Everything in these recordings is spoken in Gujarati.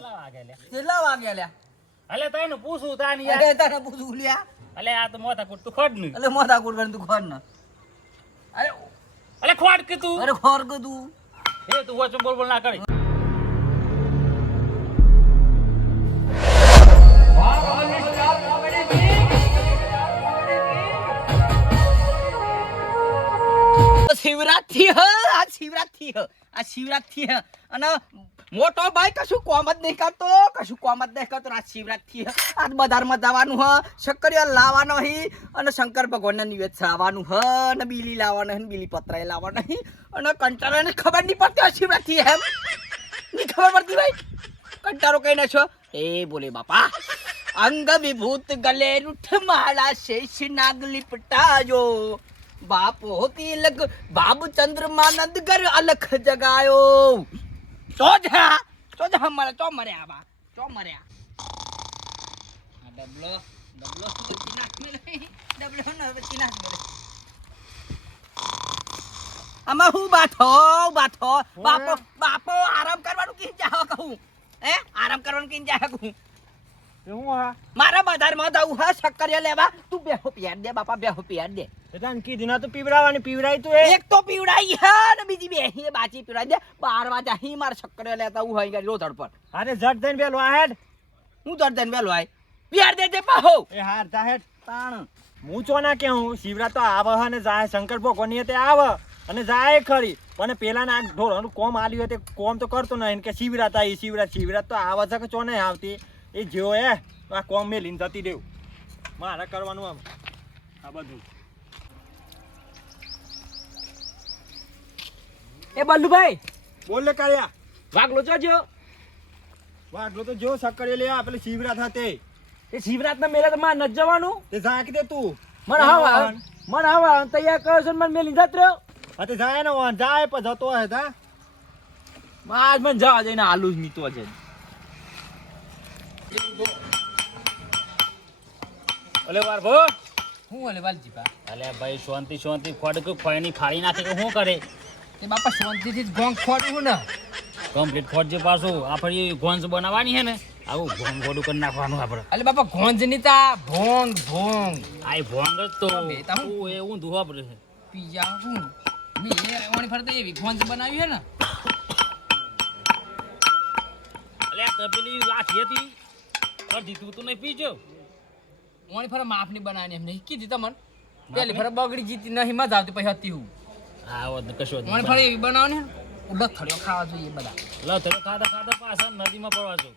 કેટલા વાગે લ્યા અલે તને પૂછું તાની યાર અરે તને પૂછું લ્યા અલે આ તો માથાકૂટ તું ખોડ નહીં અલે મોટા કુડ તું ખોર ન અરે અલે ખોડ કે તું અરે ખોર કે તું એ તું વચન બોલ ના કરી શિવરાત્રી આ શિવરાત્રી અને મોટો ભાઈ કશું કોમ જ નહીં કરતો આ શિવરાત્રી આજ બજારમાં જવાનું હ શક્કરિયા લાવવાનો હી અને શંકર ભગવાનને નિવેદ ચડાવવાનું હ અને બીલી લાવવાનો હે બીલી પતરાય લાવવાનો હી અને કંટાળાને ખબર નહીં પડતી આ શિવરાત્રી એમ નહીં ખબર પડતી ભાઈ કંટાળો કઈ ના છો એ બોલે બાપા અંગ વિભૂત ગલે રૂઠ માળા શેષ નાગ લિપટાયો બાપો તિલક બાબુ ચંદ્રમાનંદ કર અલખ જગાયો તો જા મરે તો મર્યા બા તો મર્યા આ ડબલો ચિનાક મે નહીં ડબલો ન ચિનાક મે આમાં હું બાથો બાપો આરામ કરવાનું કી જાવ કહું આરામ કરવાનું કી જાવ કહું હું હા મારા બજારમાં જાઉં હા શક્કરિયા લેવા તું બેહો પિયાર દે બાપા બેહો પિયાર દે તને કીધું ના તો પીવડાઈ તું એક તો પીવડાઈ હે ને બીજી બે બાચી પીવડાઈ દે 12 વાગ્યા હી માર શક્કરિયા લેતા હું હઈ ગયો રોધડ પર અરે જટ દઈને બેલો આ હેડ હું જટ દઈને બેલો આય પિયાર દે દે પાહો એ હાર જા હેડ તાણ હું ચો ના કે હું શિવરાત તો આવે હે ને જાય શંકર ભગવાનની તે આવે અને જાય ખરી પણ પેલા ના ઢોરનું કોમ આલ્યું તે કોમ તો કરતો નહીં કે શિવરાત આવી શિવરાત તો આવે છે કે ચો નહીં આવતી એ જો આ કોમ મેલીને જતી દેવું મારે કરવાનું આમ આ બધું એ બલ્લુભાઈ બોલ લે કાળિયા વાગલો જોજો વાગલો તો જો શક્કરિયા લે આ પેલી શિવરાત hatte એ શિવરાતના મેળા તો માં ન જવાનું તે ઝાંકી દે તું મને હવા તૈયાર કરો છો મને મેલી જત રહ્યો હા તે જાય ને જાય પણ જતો હે તા આજ મને જવા જઈને આલુ જ મીતો છે અલે વાર ભો હું અલે વાલજી પા અલે ભાઈ શાંતિ ખોડ કે ખોયની ફાડી નાખે કે શું કરે તે બાપા શાંતિથી ગોંગ ખોડું ને કમ્પ્લીટ ખોડ જે પાછું આપણે ગોંજ બનાવવાની હે ને આવું ભોંગ ગોડું કરી નાખવાનું આપણે અલે બાપા ગોંજ ની તા ભોંગ આય ભોંગ જ તો બેટા હું એ હું ધુવા પડે છે પીજા હું મે ઓણી ફરતે એવી ગોંજ બનાવી હે ને અલે આ તપેલી લાઠી હતી અડધી તું તો નહીં પીજો ઓણી ફરે માફ ની બનાવી એમ નહીં કીધી તમને પેલી ફરે બગડી જીતી નહીં મજા આવતી પછી હતી હું હા વાત કશો ઓણી ફરે એવી બનાવને ઉલટ થળિયો ખાવા જોઈએ બધા લથડો ખાધા પાછા નદીમાં પડવા છો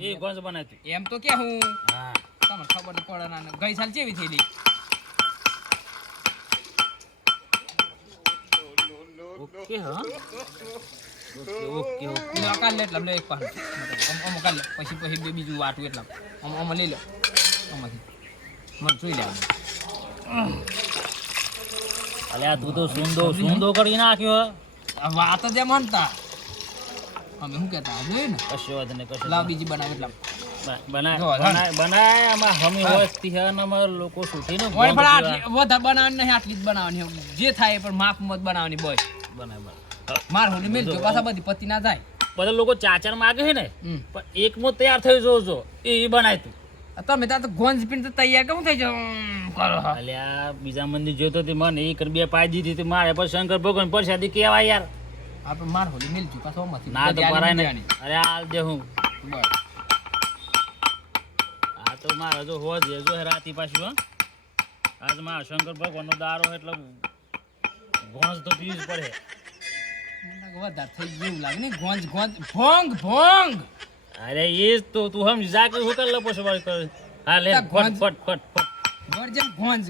એ ગોંજ બનાવી એમ તો કે હું હા તમને ખબર ન પડે ના ગઈ સાલ કેવી થયેલી ઓકે હા ઓકે કાલ લે એટલે એક પાસ અમ કાલ પછી બીજું વાટું એટલા અમ લઈ લો આમાંથી મને જોઈ લે અલે આ તું તો સુંદો કરી નાખ્યો વાત જ એમ મનતા અમે શું કહેતા જોયું ને કશો વાત નહીં કશો લાવ બીજી બનાવી એટલા બનાય આમાં હમી હોસ્તી હે ને અમાર લોકો સુઠી ને ઓય પણ વધારે બનાવવાની નહીં આટલી જ બનાવવાની જે થાય પણ માફ મત બનાવવાની બોય બનાય માર હોલી મેલ જો પાછા બધી પતિ ના જાય બધા લોકો ચાચર માગે છે ને પણ એક મો તૈયાર થઈ જો એ બનાય તું તમે ત્યાં તો ગોંજ પીને તો તૈયાર કેમ થઈ જાવ કરો અલ્યા બીજા મંદિર જોતો તે મને એક બે પાઈ દીધી હતી મારે પછી શંકર ભગવાન પરસાદી કેવાય યાર આપણે માર હોલી મેલ જો પાછો મત ના તો પરાય નહીં અરે હાલ દે હું બસ આ તો મારે જો હોજ જો રાતી પાછું હા આજ મારા શંકર ભગવાનનો દારો એટલે ગોંજ તો પીવું જ પડે વધારે થઈ જેવું લાગે ને ગોંજ ભોંગ અરે એ તો તું સમજી જા કે હું કર લો પછી વાત કર હા લે ફટ વર્જન ગોંજ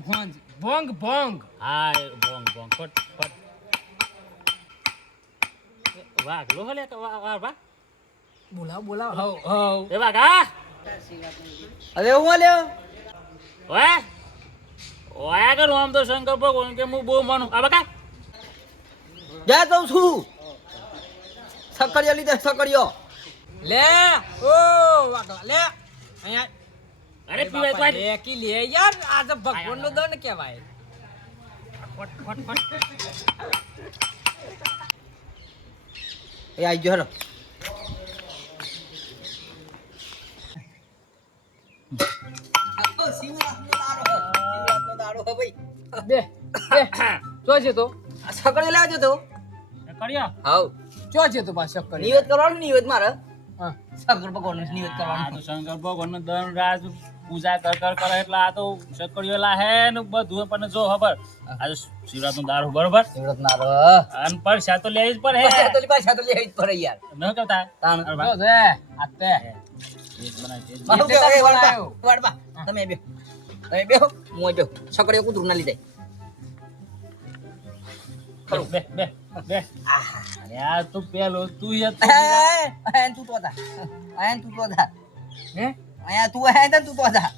ભોંગ હા એ ભોંગ ફટ વાઘ લો હલે તો વાહ બોલાવ હવ એ વાઘ હા અરે હું આલ્યો ઓયા કર આમ તો શંકર ભગવાન કે હું બહુ માનું આ બકા જા જાઉં છું સકડિયો લીધે સકડિયો લે ઓ વાગા લે અહીંયા અરે પીવાય તો લે કી લે યાર આ તો ભગવાનનો દંડ કહેવાય ફટ એ આઈ ગયો બે ચો છે તો આ સકડી લાવજો તો કર્યો હાઉ ચો છે તો પાછો કરી નિવેદ કરવાનું નિવેદ મારે હા શંકર ભગવાનનું નિવેદ આ કરવાનું તો શંકર ભગવાનનો દન રાત પૂજા કર કરે એટલે આ તો સકડીઓ લાહે ને બધું પણ જો ખબર આ શિવરાતનું દારૂ બરોબર નિવેદ ના રે અને પરસા તો લેવી જ પડે હે તો પાછા તો લેવી જ પડે યાર ન કહેતા તાણ ચો છે આતે એક બનાવી મારો એટલે કે, એ તો વળબા, બોલાયો. વળબા, તમે બેહો હું બેહો સકડીઓ કૂતરું ના લીધે બે બે બે અરે આ તું પેલો તું એ આયન તું તો હતા હે આયા તું આયા તું તો હતા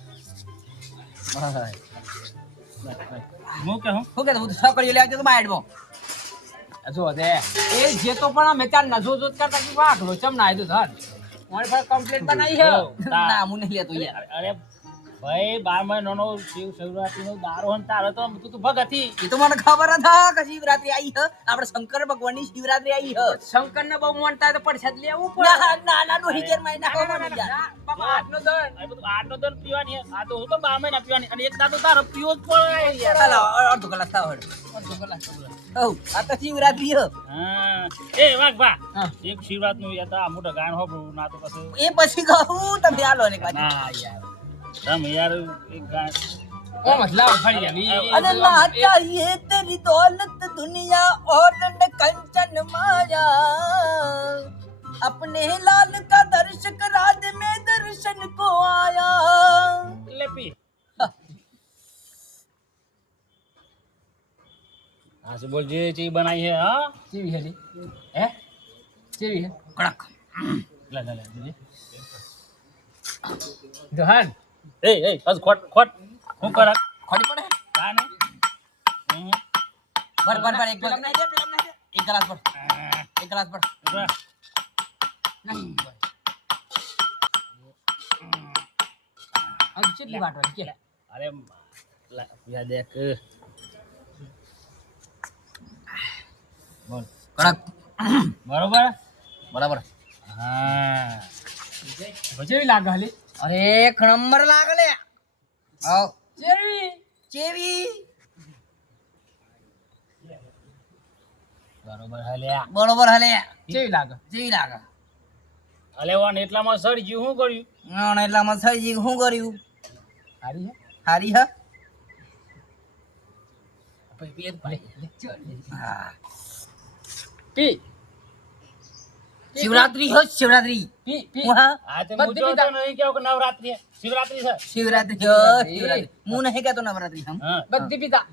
હું કે હું શું કહેતો હું તો સકડીઓ લેવા જતો બાયડમાં જો દે એ જે તો પણ અમે ચાર નજો જોત કરતા કે વાઘલો ચમ ના આયતો ધન મારી પાસે કમ્પ્લેટ બનાવી હે ના હું નહીં લેતો યાર અરે ભાઈ 12 મહિનાનો શિવરાત્રીનો દારૂ હન તારે તો તું તો ભગતી એ તો મને ખબર હતા કે શિવરાત્રી આવી હ આપણે શંકર ભગવાનની શિવરાત્રી આવી હ શંકર ને બહુ માનતા તો પડછદ લેવું ના ના ના ડોહી ઘેર માં ના હોવાનું યાર બાપા આજનો દન આ બધું આટલો દન પીવાની હે. આ તો હું તો 12 મહિના પીવાની અને એક દાડો તારો પીવો જ પડે યાર ચાલો અડધો કલાક થાવ હડ હઉ આ તો શિવરાત્રી હ હા એ વાઘ બા હા. એક શિવરાતનું યાર તો આ મોટો ગાન હોબળું ના તો પછી એ પછી કહું તમે હાલો ને પાછી ના યાર તમે યાર એક ગાન ઓ મતલબ ફરી ગયા अरे ना चाहिए तेरी दौलत दुनिया और न कंचन माया अपने लाल का दर्श करा दे मैं दर्शन को आया લે પી આ શું બોલ જે ચી બનાવી હે હા કેવી હેલી હે કેવી હે कड़क લે લે લે બીજી. દહન એ એ બસ ખોટ ખોટ હું કર खोड़ी पड़े કાને बर एक गिलास नहीं दे एक गिलास पर एक गिलास पर નહીં अब કેટલી વાટવાની કે અરે યાર દેખ બોલ कड़क બરોબર बराबर હા કેવી લાગે હાલી अरे एक नंबर लागले आओ કેવી चेवी બરોબર હાલ્યા बरोबर हले કેવી લાગે जेवी लागा અલે વાન એટલામાં સડી ગયું શું કર્યું ના એટલા મસાઈ હું કર્યું હારી હે હારી હ હા પી શિવરાત્રી હો શિવરાત્રી પી પી હા આ તો બધી મુજો પીતા. તો નહીં કેવું કે નવરાત્રી છે. શિવરાત્રી છે શિવરાત્રી હો શિવરાત્રી હું નહીં કહેતો નવરાત્રી હમ હા બધી પીતા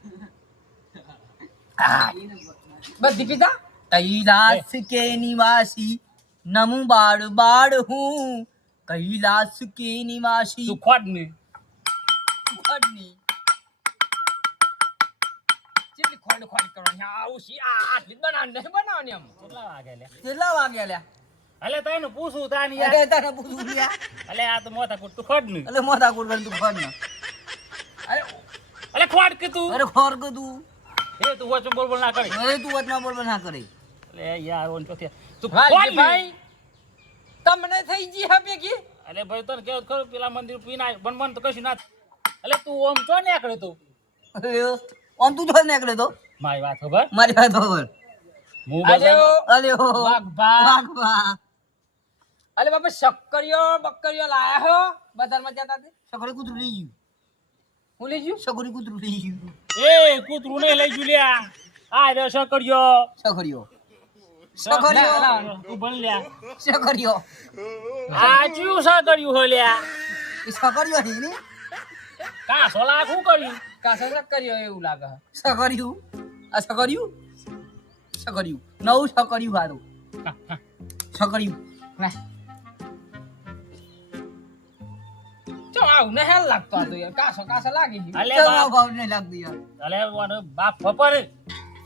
બધી પીતા कैलाश के निवासी नमु बाड़ बाड़ हूँ कैलाश के निवासी તું ખોટ ને ખડની કેટલી ખોડ ખોડ કરવાની આવું સી આ આટલી બનાવવાની નહીં બનાવવાની આમ કેટલા વાગે લે કેટલા વાગ્યા લ્યા અલે તને પૂછું તાની યાર અરે તને પૂછું લ્યા અલે આ તો મોટા કુટ તું ખોટ ને એટલે મોટા કુડ કરી તું ખડ અરે અલે ખોટ કે તું અરે ખોર તું એ તું વચન બોલ બોલ ના કરી અરે તું વચમાં બોલ ના કરે અલે યાર ઓન ચોથી તું વાલજી ખોટ ભાઈ ભાઈ તમને થઈ ગઈ હે ભેગી અલે ભાઈ તને કેવું ખરું પેલા મંદિર પીના બન બન તો કશું ના થાય. અલે તું ઓમ ચો ને આકડે તું આમ તું જો નીકળે તો મારી વાત ખબર મારી વાત ખબર હું અરે બધા ઓ અરે હો વાઘભા વાઘભા અરે બાપા શક્કરિયો બક્કરિયો લાયા હો બજારમાં જતા તે સગડી કૂતરું લઈ ગયું હું લઈ ગયું સગડી કૂતરું લઈ ગયું એ કૂતરું ને લઈ જુલ્યા આ રે સકડ્યો સગડીઓ સગડીઓ તું બન લ્યા સગડીઓ આ ચિયું સકડ્યું હો લ્યા એ સગડીઓ હે ને કા સોલા શું કર્યું કાસો શક્કરિયો એવું લાગે હે. સગડિયું આ સગડિયું સગડિયું નવું સગડિયું હારું સગડિયું ના ચો આવું ને હેલ લાગતો આ તો યાર કાસો કાસો લાગી ગયું અલે કેમ બાપ આવું ભાવ નહીં લાગતું યાર અલે વાનો બાપ ફપર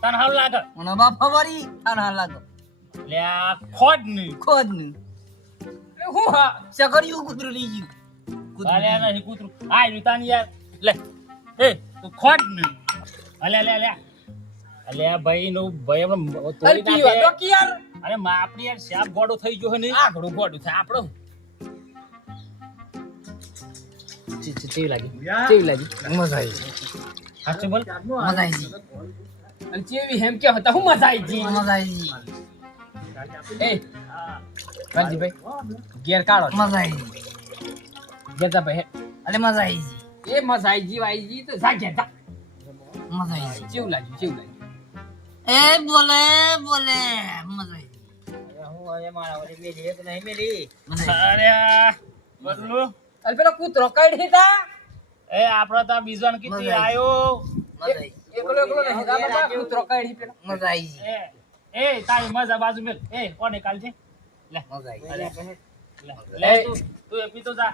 તને હાલ લાગે મને બાપ ફવારી તાણ હાલ લાગે લે આ ખોટ ની ખોદ નહીં એ હું હા સગડિયું કૂતરું લઈ ગયું અલે નહીં કૂતરું આ રહ્યું તાની યાર લે એ તું ખોટ ની અલે અલે અલે અલે આ ભાઈ નું ભાઈ આપણે અરે તોડી પીવા તો નાખે કે યાર અરે માં આપણી યાર શાપ ગોડો થઈ ગયો હે ને આગળું ગોડું થાય આપણો ચી લાગી કેવી લાગી મજા આવી સાચું બોલ મજા આવી ગઈ અને ચેવી હેમ કે હતા હું મજા આવી ગઈ મજા આવી ગઈ એ ભાઈ ગેર કાઢો મજા આવી ગઈ ઘેર જા ભાઈ અરે મજા આવી ગઈ એ મજા આવી ગઈ તો જા ઘેર જા મજા આવી ગઈ કેવું લાગ્યું એ બોલે બોલે મજા આવી ગઈ હું હવે મારા ઓલી મેલી એક નહીં મેલી અરે બદલું અરે પેલો કૂતરો કાઢી તા એ આપણો તો બીજો ને કીધી મજા આયો એકલો નહીં તા બાપા કૂતરો કાઢી પેલો મજા આવી ગઈ એ તારી મજા બાજુ મેલ એ કોને કાલ છે મજા આવી ગઈ લે તું એ પીતો જા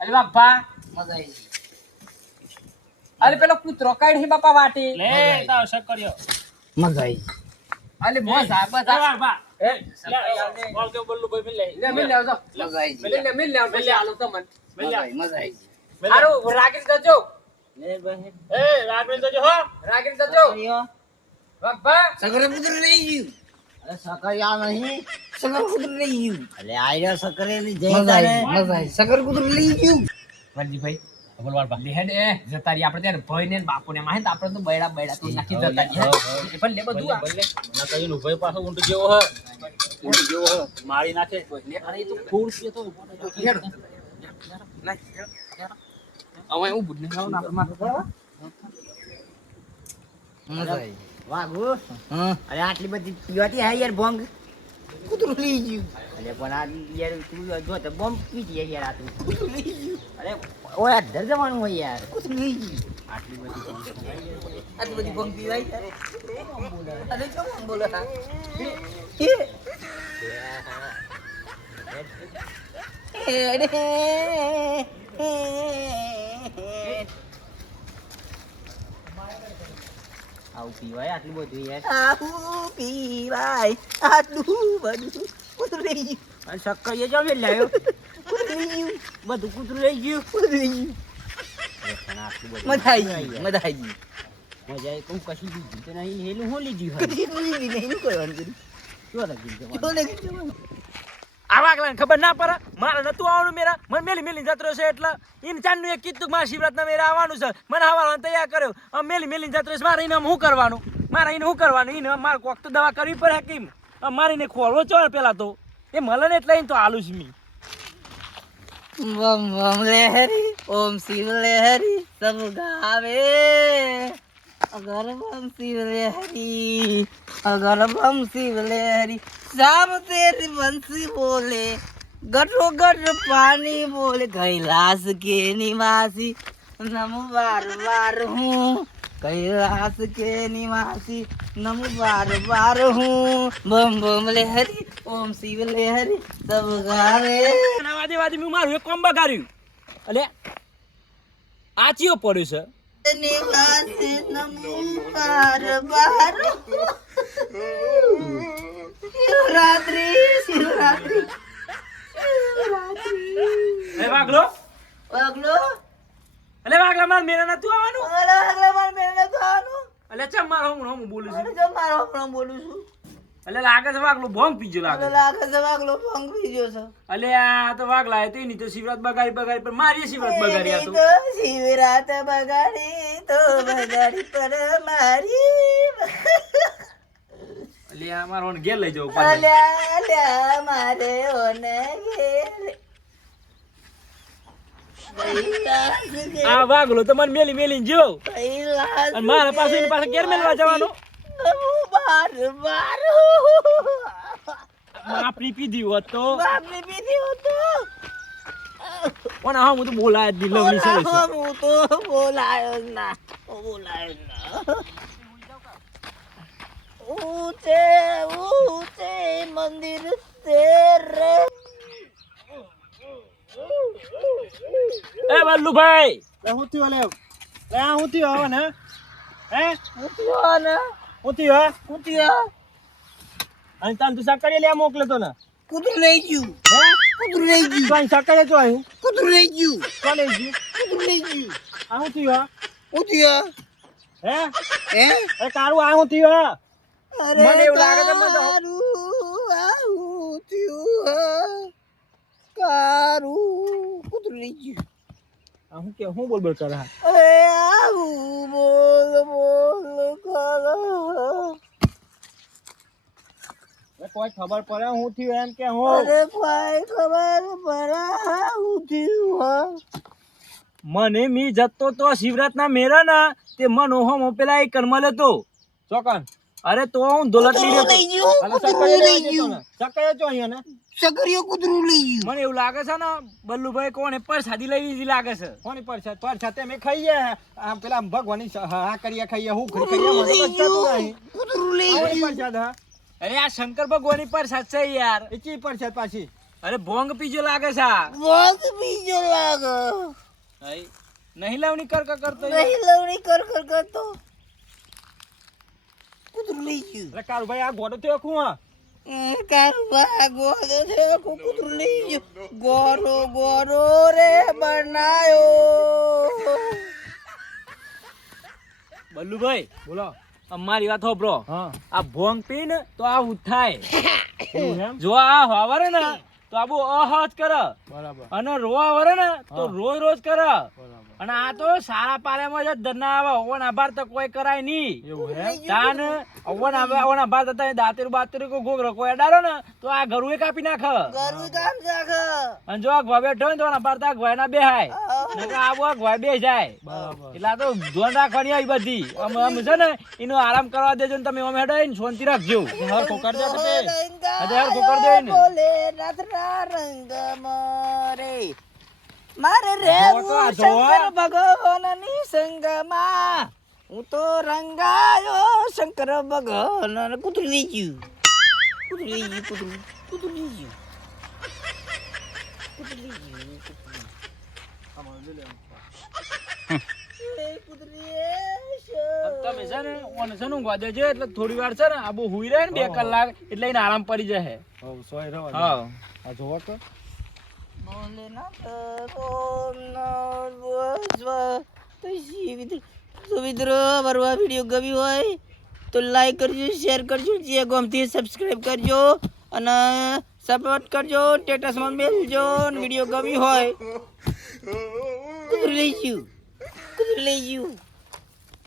અરે બાપા મજા આવી ગઈ અરે પેલો કૂતરો કાઢી બાપા વાટી લે તાવ શક કર્યો મજા આવી ગઈ અરે મોસા બધા બા એ બોલ કે બોલું ભાઈ મિલ લે લે મિલ લેવ જો મજા આવી ગઈ મિલ લે આલો તમને મજા આવી ગઈ હારું રાગીન જજો લે ભાઈ એ રાખી દેજો હો રાગીન જજો બાપા સગર પુત્ર રહી ગયું અરે સકરિયા નહીં સગર પુત્ર રહી ગયું અલે આયરો સકરે ની મજા આવી સગર પુત્ર લઈ ગયું વરજીભાઈ બોલવાળ બા લેહેડ એ જતારી આપણે ત્યારે ભાઈ ને બાપુ ને માહે તો આપણે તો બૈડા તો નાખી જતા હે પણ લે બધું આ ના કઈ નું ભાઈ પાછો ઊંટ જેવો હ ઊંટ જેવો હ મારી નાખે અરે એ તો ફૂલ છે તો હેડ હવે હું બુડ ને ખાવ ના આપણે મજા આવી વાગુ હા અરે આટલી બધી પીવાતી હે યાર બોંગ કૂતરું લઈ ગયું અરે પણ આ યાર તું જો તો બોમ્બ પીતી યાર આ તું અરે ઓય અધર જવાનું હોય યાર કૂતરું લઈ ગયું આટલી બધી આટલી બધી ભંગ પીવાય અરે કેમ બોલે હા આવું પીવાય આટલું બધું યાર આવું પીવાય આટલું બધું કૂતરું લઈ ગયું અને શક્કર એ જમે લાવ્યો કૂતરું લઈ ગયું બધું કૂતરું લઈ ગયું કૂતરું લઈ ગયું પણ આટલું બધું મજા આવી ગઈ મજા આવી ગઈ મજા આવી કહું કશું લીધું તો નહીં હેલું હું લીધું હોય કૂતરું લઈ ગઈ નહીં કરવાનું કર્યું શું લગી જવાનું કોને કીધું? આવા આગલા ખબર ના પડે મારે નતું આવવાનું મેરા મને મેલી જતો છે એટલે ઇન ચાંદનું એક કીધું મારા શિવરાતના મેરા આવવાનું છે મને હવારવાનું તૈયાર કર્યો આમ મેલી જતો છે મારે એને શું કરવાનું એને મારે કોક તો દવા કરવી પડે કેમ મારીને ખોલવો ચો પેલા તો એ મળે ને એટલે તો આલું છું મી बम बम लहरी ओम शिव लहरी सब गावे अगर बम शिव लहरी अगर बम शिव लहरी शाम तेरी बंसी बोले गटो गट पानी बोले कैलाश के निवासी नम बार बार हूँ कैलाश के निवासी नम बार बार हूँ बम बम लहरी ओम शिव लहरी सब गावे વાદી મેં મારું એક કોમ બગાડ્યું એટલે આ ચિયો પડ્યું છે निवासी नमो बार बार शिवरात्रि शिवरात्रि એ વાગલો वागलो એટલે વાગલા માર મેરા નતું આવવાનું अरे अगला बार मैंने खानो એટલે ચમ મારો હું બોલું છું अरे जब मारो अपना बोलू છું એટલે લાગે છે વાગલો ભોંગ પીજો લાગે अरे लागे से वागलो पंग पीजो છે એટલે આ તો વાગલા તો એની તો શિવરાત બગાડી પણ મારી શિવરાત બગાડી આ તો तो शिवरात बगाड़ी तो बगाड़ी पर मारी એટલે આ મારો ઘેર લઈ જાવ પાછો अल्या अल्या मारे ओने गेले આ વાગલો તો મને મેલી જો कैलाश અને મારા પાસે એની પાસે ઘેર મેલવા જવાનો बार बार આપણી પીધી હોત તો बापरे पीती हो तो પણ હા હું તો બોલાય જ નહીં લવલી છે હું તો બોલાયો ના ऊंचे ऊंचे मंदिर तेरे એ વલ્લુભાઈ હું થયો લે હું થયો હવે ને હે ऊंचिया હું થયો ऊंचिया અને તાન તું સાકરીએ લે મોકલે તો ને कुदर नहीं क्यों कुदर नहीं क्यों તો અહીં સાકરે જો અહીં कुदर नहीं क्यों કોલે ગયું कुदर नहीं क्यों આ હું થયો ऊंचिया હે हैं એ તારું આ હું થયો अरे મને એવું લાગે છે મને તો- कारू ऊंचिया कारू कुदर नहीं क्यों આ હું કે હું બોલ કરે હા अरे બોલ બોલ કરો કોઈ ખબર પડે હું થયું એમ કે હું અરે કોઈ ખબર પડા હું થયું મને મી જતો તો શિવરાતના મેરા ના તે મન ઓહો પેલા એ કરમલ હતો ચોકન અરે તો હું દોલત કૂતરું લઈ ગયું અને કૂતરું લઈ ગયું સકરે જો અહીંયા ને સકરીઓ કૂતરું લઈ ગયું મને એવું લાગે છે ને બલ્લુભાઈ કોને પર શાદી લઈ લીધી લાગે છે કોની પરસાદ મેં ખાઈએ આમ પેલા ભગવાનની હા કરીએ ખાઈએ હું ખરી કરીએ મને તો જતું નહીં કૂતરું લઈ કોની ગયું પરસાદ હા અરે આ શંકર ભગવાનની પર છે યાર એ ચી પરસાદ પાછી અરે ભોંગ પીજો લાગે છે આ. बहुत बीजो लागे નહીં લાવણી કર કરતો नहीं लवड़ी कर करतो કૂતરું લઈ ગયું એટલે કારુભાઈ આ ગોડો થયો હું હા કારુબા ગોરો છે કૂતરું લઈ ગયું ગોરો ગોરો રે બનાયો બલ્લુભાઈ બોલો અમારી વાત હોભરો હા આ ભોંગ પી ને તો આવું થાય એવું એમ જો આ વાવરે ને તો આબુ અહજ કરે બરાબર અને રોવા વરે ને તો હા. રોજ રોજ કરે બરાબર અને આ તો સારા પારેમાં જ ધરના આવે ઓવન આભાર તો કોઈ કરાય નહીં એવું એમ તાન ઓવન આભાર થતા દાંતેરું બાતેરું કોઈ ગોગરો કોઈ અડાડો ને તો આ ઘરું કાપી નાખે ગરુ કામ જાગે અને જો આ ઘોય બેઠો હોય ને તો આભાર તા ઘોય ના બેહાય નકર આબુ આ ઘોય બે જાય બરાબર એટલે આ તો ધ્યાન રાખવાની આવી બધી આમ છે ને એનો આરામ કરવા દેજો ને તમે આમ હેડો ને શાંતિ રાખજો હર ખોકર દે તે હજાર ખોકર દે ને બોલે નાથના રંગ મોરે મારે રે જોવો તો આ જોવો. શંકર ભગવાનની સંગમાં હું તો રંગાયો શંકર ભગવાન કૂતરું લઈ ગયું કૂતરું લઈ ગયું કૂતરું લઈ ગયું કૂતરું લઈ ગયું તમે છે ને ઓને છે ને ઊંઘવા દેજો એટલે થોડી વાર છે ને આ બહુ હુઈ રહે ને 2 કલાક એટલે એને આરામ પડી જશે હવ સોય રવા હા આ જોવો તો ભોલેનાથ ઓમ નમો શિવાય તો મિત્રો અમારો આ વિડીયો ગમ્યો હોય તો લાઈક કરજો શેર કરજો જે ગમતી સબસ્ક્રાઇબ કરજો અને સપોર્ટ કરજો સ્ટેટસમાં મેલજો અને વિડીયો ગમ્યો હોય કુતરું લઈ ગયું